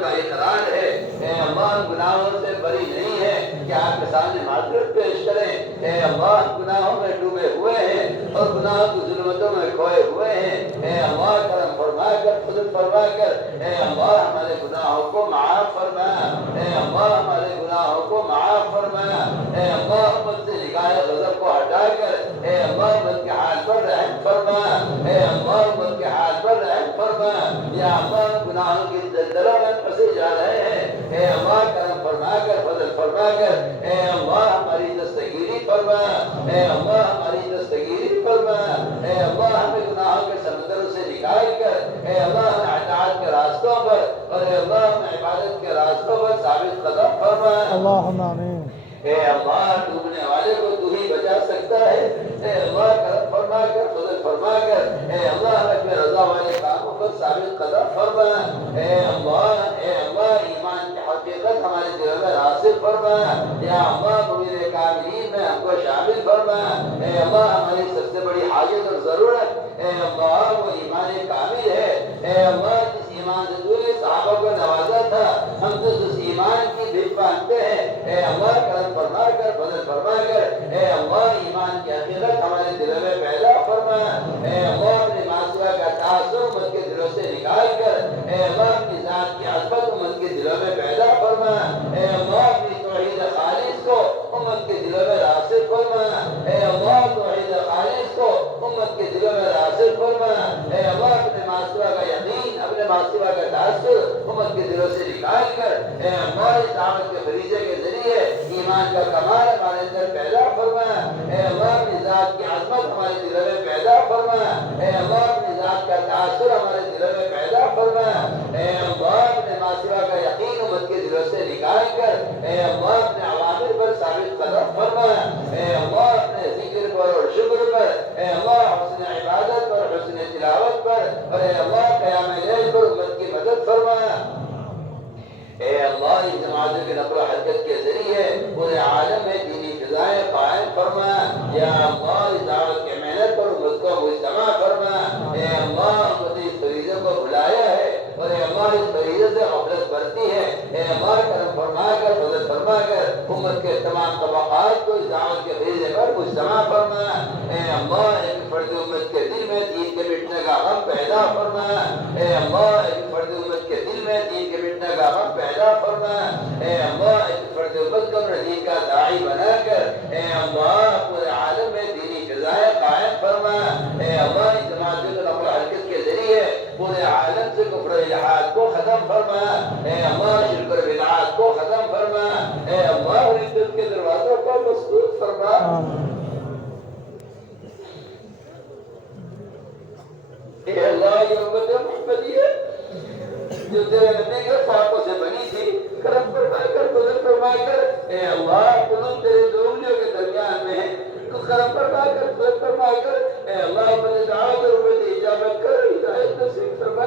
کا اقرار ہے، اے اللہ گناہوں سے بری نہیں ہے کہ آپ کے سامنے معذرت پیش کریں، اے اللہ گناہوں میں ڈوبے ہوئے ہیں اور گناہوں کی ظلمتوں میں کھوئے ہوئے ہیں، اے اللہ کرم فرما کر فضل فرما کر اے اللہ ہمارے گناہوں کو معاف فرما، اے اللہ ہمارے گناہوں کو معاف فرما، اے اللہ امت سے نگاہ غضب کو ہٹا کر اے اللہ امت کے حال پر رحم فرما، اے اللہ امت کے حال پر رحم فرما، یا اللہ گناہوں کی دلدلوں میں پھنسے جا رہے ہیں، اے اللہ کرم فرما کر فضل فرما کر اے اللہ ہماری دستگیری فرما، اے اللہ ہماری دستگیری فرما، اے اللہ ہمیں گناہوں کے سمندروں سے نکال کر اے اللہ ہمیں اطاعت کے راستوں پر اور اے اللہ ہمیں عبادت کے راستوں پر ثابت قدم فرما، اللہم آمین۔ اے اللہ ڈوبنے والے کو تو ہی بچا سکتا ہے، اے اللہ کرم فرما کر فضل فرما کر اے اللہ ہمیں رضا والے کاموں پر ثابت قدم فرما، اے اللہ ایمان کی حقیقت ہمارے دلوں میں راسخ فرما، یا اللہ ضمیر کاملین میں ہم کو شامل فرما، اے اللہ ہماری سب سے بڑی حاجت اور ضرورت اے اللہ وہ ایمان کامل ہے، اے اللہ جس ایمان سے تو نے صحابہ کو نوازا تھا ہم تو اس ایمان کی بھیک مانگتے ہیں، اے اللہ کرم فرما کر فضل فرما کر اے اللہ ایمان کی حقیقت ہمارے دلوں میں پیدا فرما، اے اللہ اپنے معصیہ کا تعصب امت کے دلوں سے نکال کر اے اللہ اپنی ذات کی عظمت امت کے دلوں میں پیدا فرما، اے اللہ اپنی توحید خالص کو امت کے دلوں میں راسخ فرما، اے اللہ توحید خالص کو امت کے دلوں میں راسخ فرما، اے اللہ اپنے معصیہ کا یقین اپنے معصیہ کا تعصب امت کے دلوں سے نکال کر اے اللہ اس دعوت کے فریضے کے ذریعے ایمان کا کمال ہمارے اندر پیدا فرما، اے اللہ اپنی ذات کی عظمت ہمارے دلوں میں پیدا فرما، اے اللہ اپنی ذات کا تاثر ہمارے دلوں میں پیدا فرما، اے اللہ اپنے معصیہ کا یقین امت کے دلوں سے نکال کر اے اللہ اپنے عوامر پر ثابت قدم فرما، اے اللہ اپنے ذکر پر اور شکر پر اے اللہ حسن عبادت پر حسن تلاوت پر اور اے اللہ قیام لیل پر امت کی مدد فرما، اے اللہ اس جماعت کے نقل و حرکت کے ذریعے پورے عالم میں دینی فضائیں قائم فرما، یا اللہ اس دعوت کے محنت پر امت کو مجتمع فرما، اے اللہ امت اس فریضے کو بلایا ہے اور اے اللہ اس فریضے سے غفلت برتی ہے، اے اللہ کرم فرما کر فضل فرما کر امت کے تمام طبقات کو اس دعوت کے فریضے پر مجتمع فرما، اے اللہ ایک فرد امت کے دل میں دین کے مٹنے کا غم پیدا فرما، اے اللہ ایک فرد امت کے دل میں دین کے مٹنے کا غم پیدا فرما، اے اللہ ایک فرد امت کو دین کا داعی بنا کر اے اللہ پورے عالم میں دینی فضائیں قائم فرما، اے اللہ اس جماعت کے نقل و حرکت کے ذریعے پورے عالم سے کفر و الحاد کو ختم فرما، اے اللہ شرک و بدعات کو ختم فرما، اے اللہ ردت کے دروازوں کو مسدود فرما، اے اللہ یہ امت محمدی ہے جو تیرے نبی کے پاکوں سے بنی تھی، کرم فرما کر فضل فرما کر اے اللہ قلوب تیرے دو انگلیوں کے درمیان میں ہے، تو کرم فرما کر فضل فرما کر اے اللہ امت دعوت اور امت اجابت کر ہدایت نصیب فرما،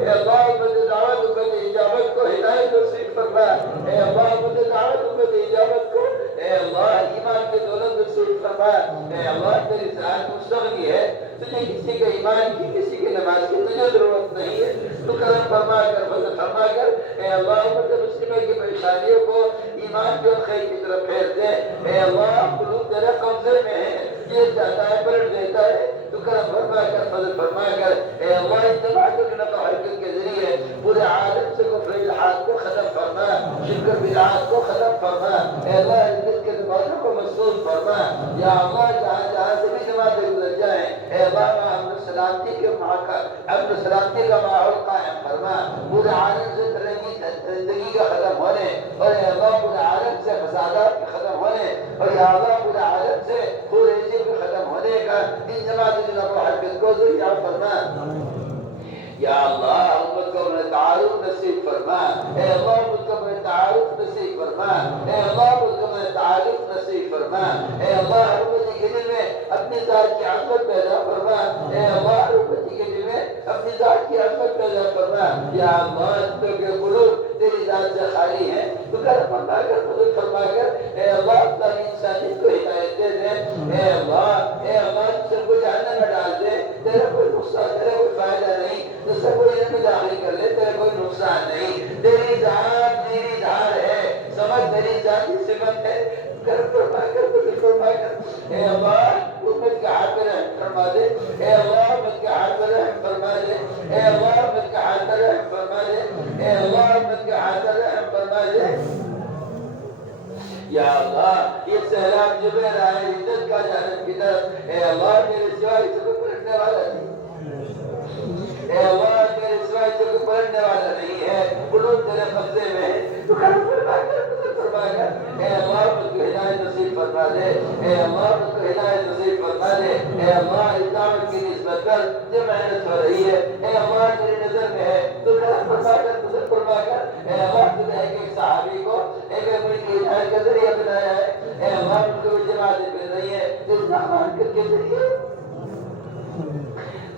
اے اللہ امت دعوت امت اجابت کو ہدایت نصیب فرما، اے اللہ امت دعوت امت اجابت کو اے اللہ ایمان کے دولت نصیب فرما، اے اللہ تیری ذات مستغنی ہے، تجھے کسی کے ایمان کی کسی کے نماز کی تجھے ضرورت نہیں ہے، تو کرم فرما کر فضل فرما کر اے اللہ امت مسلمہ کی پریشانیوں کو ایمان کے اور خیر کی طرف پھیر دے، اے اللہ قلوب تیرے قبضے میں ہے، یہ چاہتا ہے پلٹ دیتا ہے، تو کرم فرما کر فضل فرما کر اے اللہ اتباع کے نقل و حرکت کے ذریعے پورے عالم سے کفر الحاد کو ختم فرما، شرک و بدعات کو ختم فرما، اے اللہ عزت کے دروازوں کو مسدود فرما، یا اللہ جہاں جہاں سے بھی جماعتیں گزر جائیں اے اللہ امن سلامتی کے امن سلامتی کا ماحول قائم فرما، پورے عالم سے زندگی کا ختم ہونے اور اے اللہ پورے عالم سے فسادات کے ختم ہونے اور یا اللہ پورے عالم سے خوریزی کے ختم ہونے کا ان جماعت کی نقل و حرکت کو ذریعہ فرما، یا اللہ امت کو اپنے تعارف نصیب فرما، اے اللہ امت کو اپنے تعارف نصیب فرما، اے اللہ امت کو اپنے تعارف نصیب فرما، اے اللہ امت کے دل میں اپنی ذات کی عظمت پیدا فرما، اے اللہ امت کے دل میں اپنی ذات کی عظمت پیدا فرما، یا اللہ تو کے قلوب تیری ذات سے خالی ہیں، تو کرم فرما کر فضل فرما کر اے اللہ اپنا انسانیت کو ہدایت دے دے، اے اللہ سب کو جہنم میں ڈال دے، تیرا کوئی نقصان تیرا کوئی فائدہ نہیں، تو سب کو علم میں داخل کر لے، تیرا کوئی نقصان نہیں، ذاتی صفت ہے، کرم فرما کر فضل فرما کر اے اللہ امت کے ہاتھ میں رحم فرما دے، اے اللہ امت کے ہاتھ میں رحم فرما دے، اے اللہ امت کے ہاتھ میں رحم فرما دے، اے اللہ امت کے ہاتھ میں رحم فرما دے۔ یا اللہ یہ سیلاب جو بہ رہا ہے عزت کا جانب کی طرف، اے اللہ میرے سوائے سے کوئی پلٹنے والا نہیں، اے اللہ میرے سوائے سے کوئی پلٹنے والا نہیں ہے، قلوب تیرے قبضے میں ہے، تو کرم فرما کر فضل فرما کر اے اللہ مجھ کو ہدایت نصیب فرما دے، اے اللہ مجھ کو ہدایت نصیب فرما دے، اے اللہ اس دعوت کی نسبت پر جو محنت ہو رہی ہے اے اللہ تیری نظر میں ہے، تو کرم فرما کر فضل فرما کر اے اللہ تو نے ایک صحابی کو ایک ملک کی ہدایت کا ذریعہ بنایا ہے، اے اللہ مجھ کو جماعت مل رہی ہے اس دعوت کے ذریعے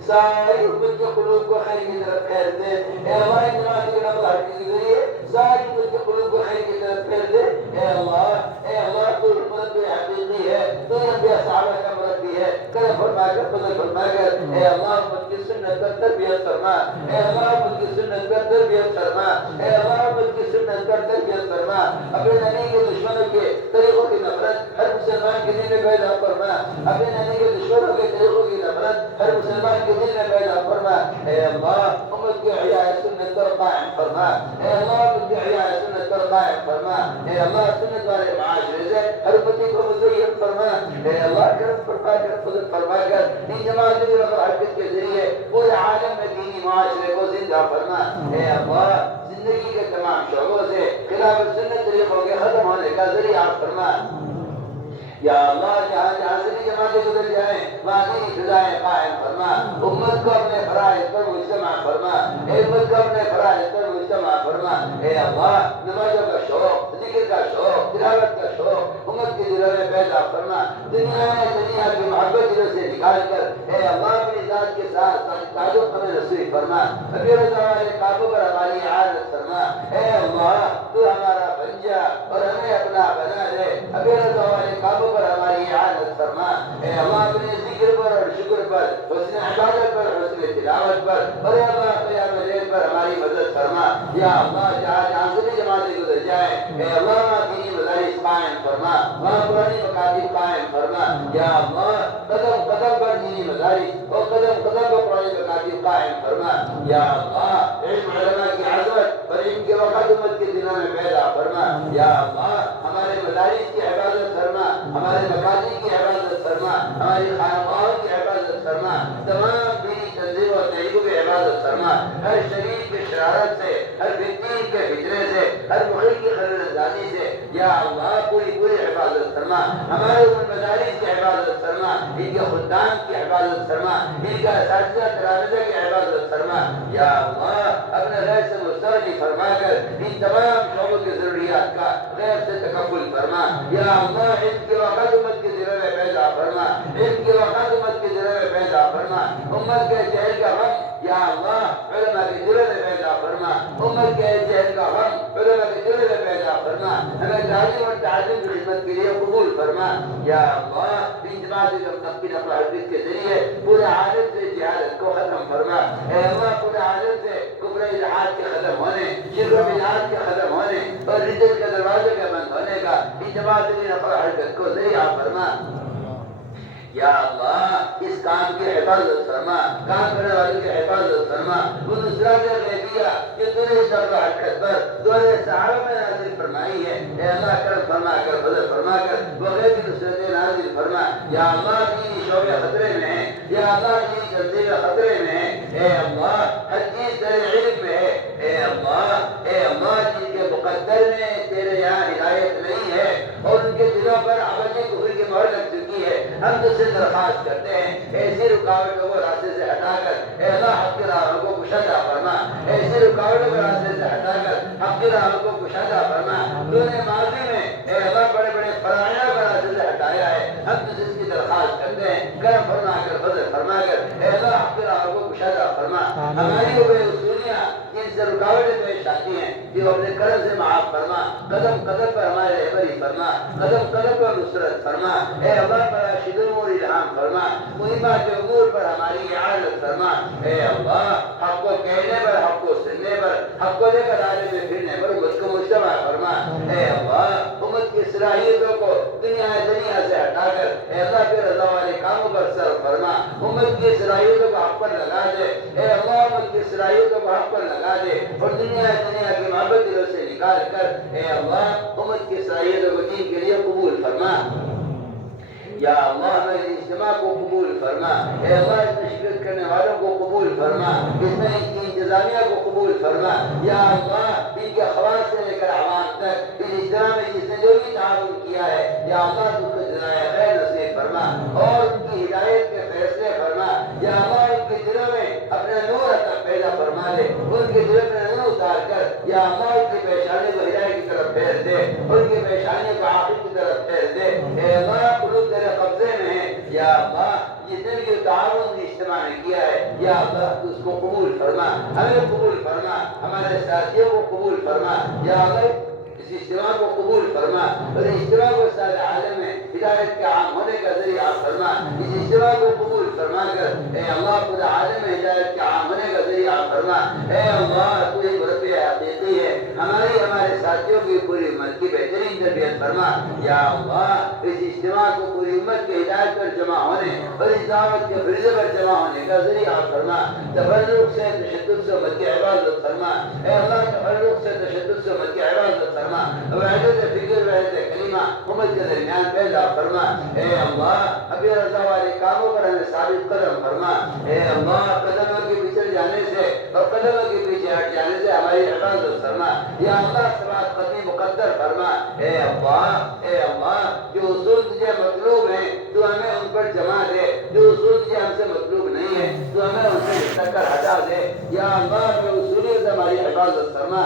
ساری امت کے قلوب کو خیر کی طرف پھیر دے، اے اللہ جماعت کے نبض حرکت کے ذریعے ساری امت کے قلوب کو خیر کی طرف پھیر دے، اے اللہ تو مربی حقیقی ہے، تو انبیاء صحابہ کا مربی ہے، کرم فرما کر فضل فرما کر اے اللہ امت کی سنت پر تربیت فرما، اے اللہ امت کی سنت پر تربیت فرما، اے اللہ امت کی سنت پر تربیت فرما، اپنے نبی کے دشمنوں کے طریقوں کی نفرت ہر مسلمان کے دل میں پیدا فرما، اپنے نبی کے دشمنوں کے طریقوں کی نفرت ہر مسلمان کے دل میں پیدا فرما، اے اللہ امت کی احیاء سنت پر قائم فرما، اے اللہ امت کی احیاء سنت پر قائم فرما، اے اللہ سنت والے معاشرے سے ہر امتی کو مزین فرما، اے اللہ کرم فرما کر فضل فرما کر ان جماعت کی نقل حرکت کے ذریعے پورے عالم میں دینی معاشرے کو زندہ فرما، اے اللہ زندگی کے تمام شعبوں سے خلاف سنت طریقوں کے ختم ہونے کا ذریعہ فرما، یا اللہ جہاں جہاں سے بھی جماعتیں گزر جائیں وہاں دینی فضائیں قائم فرما، امت کو اپنے فرائض پر مجتمع فرما، امت کو اپنے فرائض پر مجتمع فرما، اے اللہ نمازوں کا شوق، ذکر کا شوق، تلاوت کا شوق امت کے دلوں میں پیدا فرما، دنیا کی محبت دلوں سے نکال کر اے اللہ اپنی ذات کے ساتھ تعلق ہمیں نصیب فرما، ابھی رضا والے کعبوں پر ہماری عادت فرما، اے اللہ تو ہمارا بن جا اور ہمیں اپنا بنا دے، ابھی رضا والے کعبوں پر ہماری عادت فرما، اے اللہ اپنے ذکر پر اور شکر پر، حسن عبادت پر، حسن تلاوت پر اور اے اللہ قیام لیل پر ہماری مدد فرما، یا اللہ جہاں جہاں سے بھی جماعتیں گزر جائیں اے اللہ وہاں دینی مدارس قائم فرما، وہاں قرآنی مکاتب قائم فرما، یا اللہ قدم قدم پر دینی مدارس اور قدم قدم پر قرآنی مکاتب قائم فرما، یا اللہ علم علماء کی عظمت اور ان کے وقت امت کے دلوں میں پیدا فرما، یا اللہ ہمارے مدارس کی حفاظت فرما، ہمارے مکاتب کی حفاظت فرما، ہماری خانقاہوں کی حفاظت فرما، تمام دینی تنظیموں اور طریقوں کی حفاظت فرما، ہر شریف کی شرارت سے، ہر فتنی کے فتنے سے، ہر مخلوق کی خلل اندازی سے یا اللہ پوری حفاظت فرما، ہمارے ان مدارس کی حفاظت فرما، ان کے خدام کی حفاظت فرما، ان کا اساتذہ تلامذہ کی حفاظت فرما، یا اللہ اپنے غیر سے مستغنی فرما کر ان تمام شعبوں کی ضروریات کا غیر سے تکفل فرما، یا اللہ ان کے وقت امت کے دلوں میں پیدا فرما، ان کے وقت امت کے دلوں میں پیدا فرما، امت کے جہل کا غم یا اللہ علماء کے دلوں میں پیدا فرما، امت کے جہل کا غم علماء کے دلوں میں پیدا فرما، ہمیں تعلیم اور تعلیم کی خدمت کے لیے قبول فرما، یا اللہ ان جماعت کی نقل حدیث کے ذریعے پورے عالم سے جہالت کو ختم فرما، اے اللہ پورے عالم سے کفر الحاد کے ختم ہونے، شرک و بدعات کے ختم ہونے اور ردت کے دروازے کے بند ہونے کا ان جماعت کی نقل حرکت کو ذریعہ فرما، یا اللہ اس کام کی حفاظت فرما، کام کرنے والوں کی حفاظت فرما، وہ نصرت غیبیہ جو تیرے نقل حرکت پر دور صحابہ میں نازل فرمائی ہے، اے اللہ کرم فرما کر فضل فرما کر وہ غیبی نصرت نازل فرما، یا اللہ دینی شعبے خطرے میں ہیں، یا اللہ دینی تنظیمیں خطرے میں ہیں، اے اللہ ہر چیز تیرے علم میں ہے، اے اللہ جن کے مقدر میں تیرے یہاں ہدایت نہیں ہے اور ان کے دلوں پر عبادی کفر کی مہر لگ چکی ہے، ہم تجھ سے درخواست کرتے ہیں ایسی رکاوٹوں کو راستے سے ہٹا کر اے اللہ حق کی راہوں کو کشادہ فرما، ایسی رکاوٹوں کو راستے سے ہٹا کر حق کی راہوں کو کشادہ فرما، تو نے ماضی میں اے اللہ بڑے بڑے فرائض کو راستے سے ہٹایا ہے، ہم تجھ سے اس کی درخواست کرتے ہیں کرم فرما کر فضل فرما کر اے اللہ حق کی راہوں کو کشادہ فرما، ہماری وہ بے اصولیاں جن سے رکاوٹیں پیش آتی ہیں کہ اپنے کرم سے معاف فرما، قدم قدم پر ہمارے رہبری فرما، قدم قدم پر نصرت فرما، اے اللہ راشد الامور الہام فرما، مہمات امور پر ہماری اعانت فرما، اے اللہ حق کو کہنے پر، حق کو سننے پر، حق کو لے کر آنے میں پھرنے پر مجھ کو مجتمع فرما، اے اللہ امت کی صلاحیتوں کو دنیا سے ہٹا کر اے اللہ کے رضا والے کاموں پر صرف فرما، امت کی صلاحیتوں کو حق پر لگا دے، اے اللہ امت کی صلاحیتوں کو حق پر لگا دے اور دنیا کی محبت دلوں سے نکال کر اے اللہ امت کی صلاحیتوں کو دین کے لیے قبول فرما۔ یا اللہ ہمارے اجتماع کو قبول فرما، اے اللہ اس میں شرکت کرنے والوں کو قبول فرما، اس میں ان کی انتظامیہ کو قبول فرما، یا اللہ ان کے خواص سے لے کر عوام تک اس اجتماع میں جس نے جو بھی تعاون کیا ہے یا اللہ تو کو جزائے خیر نصیب فرما اور ان کی ہدایت کے فیصلے فرما، یا اللہ ان کے دلوں میں اپنا نور عطا پیدا فرما دے، ان کے دلوں میں نور اتار کر یا اللہ ان کی پیشانی کو ہدایت کی طرف پھیر دے، ان کی پیشانی کو عاقب کی طرف پھیر دے، اے اللہ قلوب تیرے قبضے میں ہے، یا اللہ جتنے بھی تعاون اجتماع نے کیا ہے یا اللہ تو اس کو قبول فرما، ہمیں قبول فرما، ہمارے ساتھیوں کو قبول فرما، یا اللہ اس اجتماع کو قبول فرما اور اجتماع کو سارے عالم میں ہدایت کے عام ہونے کا ذریعہ فرما، اس اجتماع کو قبول فرما کر اے اللہ پورے عالم میں ہدایت کے عام ہونے کا ذریعہ فرما، اے اللہ تو ایک رب حقیقی ہے، ہمارے ساتھیوں کی پوری امت کی بہترین تربیت فرما، یا اللہ اس اجتماع کو پوری امت کے ہدایت پر جمع ہونے اور اس دعوت کے فریضے پر جمع ہونے کا ذریعہ فرما، تفرق سے تشدد سے امت کی حفاظت فرما، اے اللہ تفرق سے تشدد سے امت کی حفاظت فرما، وحدت فکر وحدت کلمہ امت کے درمیان پیدا فرما، اے اللہ ابھی رضا والے کاموں پر ہمیں ثابت قدم فرما، اے اللہ قدموں کے پچھڑ جانے سے اور قدموں کے پیچھے ہٹ جانے سے ہماری حفاظت فرما، یا اللہ سبات قدمی مقدر فرما، اے اللہ جو اصول تجھے مطلوب ہیں تو ہمیں ان پر جمع دے، جو اصول تجھے ہم سے مطلوب نہیں ہے تو ہمیں ان سے ہٹ کر ہٹا دے، یا اللہ جو اصولیت سے ہماری حفاظت فرما،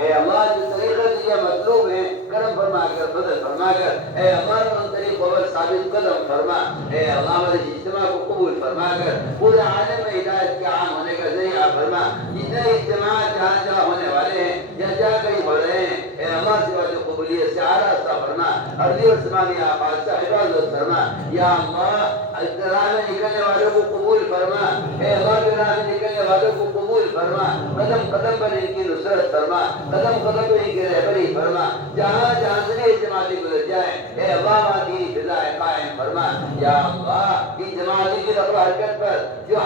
اے اللہ جو طریقہ تجھے مطلوب ہے کرم فرما کر فضل فرما کر اے اللہ ان طریقوں پر ثابت قدم فرما، اے اللہ ہمارے اجتماع کو قبول فرما کر پورے عالم میں ہدایت کے عام ہونے کا ذریعہ فرما، جتنے اجتماع جہاں ہونے والے ہیں یا جہاں کہیں ہو رہے ہیں اے اللہ سوات قبولیت سے آراستہ فرما، ارضی اور سماوی آفات سے حفاظت فرما، یا اللہ راہ میں نکلنے والوں کو قبول فرما، اے اللہ کے راہ میں نکلنے والوں کو قبول فرما، قدم قدم پر ان کی نصرت فرما، قدم قدم پر ان کی رہبری فرما، جہاں سے جماعتی گزر جائے اے اللہ دینی فضا قائم فرما، یا اللہ ان جماعتی کی رقم حرکت پر جو